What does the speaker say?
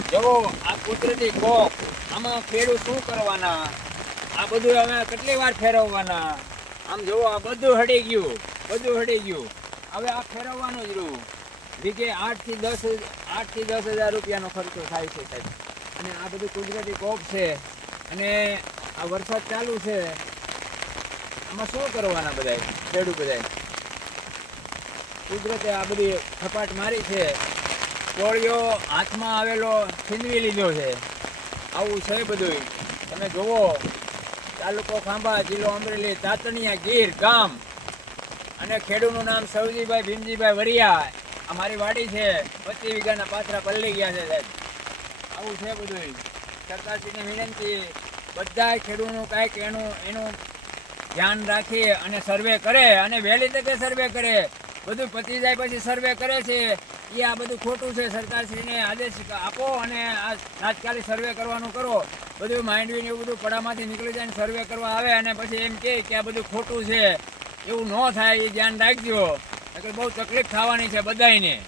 જુઓ, આ કુદરતી કોક આમાં ફેરું શું કરવાના? આ બધું અમે કેટલી વાર ફેરવવાના? આમ જુઓ, આ બધું હટી ગયું, બધું હટી ગયું. હવે આ ફેરવવાનું જ રહ્યું. આઠથી દસ આઠથી દસ હજાર રૂપિયાનો ખર્ચો થાય છે સાહેબ. અને આ બધું કુદરતી કોપ છે. અને આ વરસાદ ચાલુ છે. આમાં શું કરવાના બધાય? ખેડૂત બધાય? કુદરતે આ બધી થપાટ મારી છે. કોળિયો હાથમાં આવેલો છીનવી લીધો છે. આવું છે બધું તમે જુઓ, તાલુકો ખાંભા, જિલ્લો અમરેલી, તાતણિયા, ગીર, ગામ અને ખેડૂતનું નામ સવજીભાઈ, ભીમજીભાઈ વરિયા આ મારી વાડી છે. પચીસ વીઘાના પાથરા પલ્લી ગયા છે, સાહેબ. આવું છે બધું સરકારશ્રીને વિનંતી બધા ખેડૂતનું કાંઈક એનું એનું ધ્યાન રાખી અને સર્વે કરે અને વહેલી તકે સર્વે કરે. બધું પતી જાય પછી સર્વે કરે છે. એ આ બધું ખોટું છે. સરકારશ્રીને આદેશ આપો અને આ તાત્કાલિક સર્વે કરવાનું કરો. બધું માંડવીને એવું બધું પડામાંથી નીકળી જાય સર્વે કરવા આવે અને પછી એમ કહે કે આ બધું ખોટું છે. એવું ન થાય, એ ધ્યાન રાખજો. એટલે બહુ તકલીફ થવાની છે બધાયને.